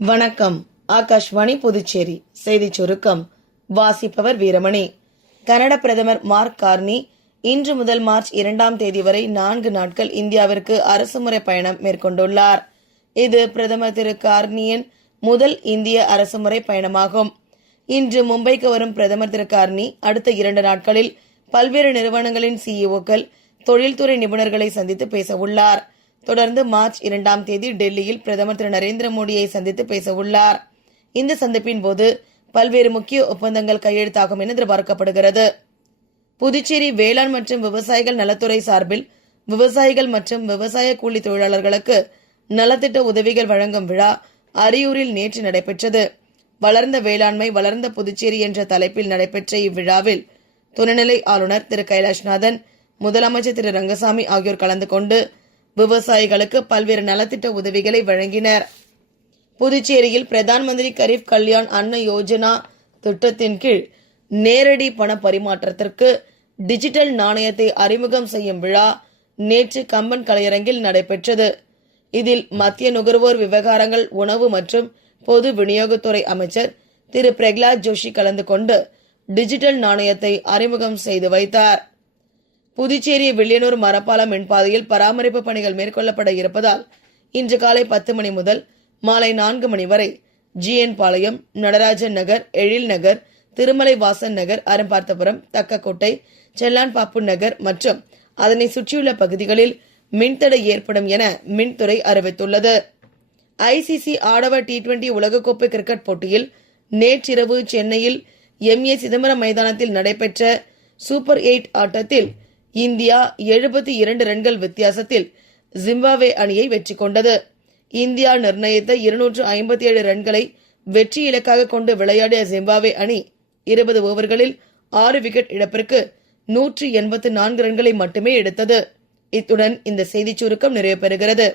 வணக்கம். ஆகாஷ்வாணி புதுச்சேரி செய்திச் சுருக்கம் வாசிப்பவர் வீரமணி. கனடா பிரதமர் மார்க் கார்னி இன்று முதல் மார்ச் 2ஆம் தேதி வரை 4 நாட்கள் இந்தியாவிற்கு அரசுமுறை பயணம் மேற்கொண்டுள்ளார். இது பிரதமர் திரு கார்னியின் முதல் இந்திய அரசுமுறை பயணமாகும். இன்று மும்பைக்கு வரும் பிரதமர் திரு கார்னி அடுத்த 2 நாட்களில் பல்வேறு நிறுவனங்களின் சிஇஓக்கள், தொழில்துறை நிபுணர்களை சந்தித்து பேச உள்ளார். தொடர்ந்து மார்ச் 2ஆம் தேதி டெல்லியில் பிரதமர் திரு நரேந்திர மோடியை சந்தித்து பேச உள்ளார். இந்த சந்திப்பின் போது பல்வேறு முக்கிய ஒப்பந்தங்கள் கையெழுத்தாகும் என எதிர்பார்க்கப்படுகிறது. புதுச்சேரி வேளாண் மற்றும் விவசாயிகள் நலத்துறை சார்பில் விவசாயிகள் மற்றும் விவசாய கூலி தொழிலாளர்களுக்கு நலத்திட்ட உதவிகள் வழங்கும் விழா அரியூரில் நேற்று நடைபெற்றது. வளர்ந்த வேளாண்மை வளர்ந்த புதுச்சேரி என்ற தலைப்பில் நடைபெற்ற இவ்விழாவில் துணைநிலை ஆளுநர் திரு கைலாஷ்நாதன், முதலமைச்சர் திரு ரங்கசாமி ஆகியோர் கலந்து கொண்டு விவசாயிகளுக்கு பல்வேறு நலத்திட்ட உதவிகளை வழங்கினர். புதுச்சேரியில் பிரதான் மந்திரி கரீப் கல்யாண் அன்ன யோஜனா திட்டத்தின் கீழ் நேரடி பண பரிமாற்றத்திற்கு டிஜிட்டல் நாணயத்தை அறிமுகம் செய்யும் விழா நேற்று கம்பன் கலையரங்கில் நடைபெற்றது. இதில் மத்திய நுகர்வோர் விவகாரங்கள், உணவு மற்றும் பொது விநியோகத்துறை அமைச்சர் திரு பிரகலாத் ஜோஷி கலந்து கொண்டு டிஜிட்டல் நாணயத்தை அறிமுகம் செய்து வைத்தார். புதுச்சேரி வில்லியனூர் மரப்பாலம் மின்பாதையில் பராமரிப்பு பணிகள் மேற்கொள்ளப்பட இருப்பதால் இன்று காலை 10 மணி முதல் மாலை 4 மணி வரை ஜிஎன் பாளையம், நடராஜன் நகர், எழில் நகர், திருமலை வாசன் நகர், அரும்பார்த்தபுரம், தக்கக்கோட்டை, செல்லான்பாப்பு நகர் மற்றும் அதனை சுற்றியுள்ள பகுதிகளில் மின்தடை ஏற்படும் என மின்துறை அறிவித்துள்ளது. ஐசிசி ஆடவர் T20 உலகக்கோப்பை கிரிக்கெட் போட்டியில் நேற்றிரவு சென்னையில் MA சிதம்பரம் மைதானத்தில் நடைபெற்ற சூப்பர் 8 ஆட்டத்தில் இந்தியா 72 ரன்கள் வித்தியாசத்தில் ஜிம்பாப்வே அணியை வெற்றி கொண்டது. இந்தியா நிர்ணயித்த 257 ரன்களை வெற்றி இலக்காக கொண்டு விளையாடிய ஜிம்பாப்வே அணி 20 ஓவர்களில் 6 விக்கெட் இழப்பிற்கு 184 ரன்களை மட்டுமே எடுத்தது. இத்துடன் இந்த செய்திச் சுருக்கம் நிறைவு பெறுகிறது.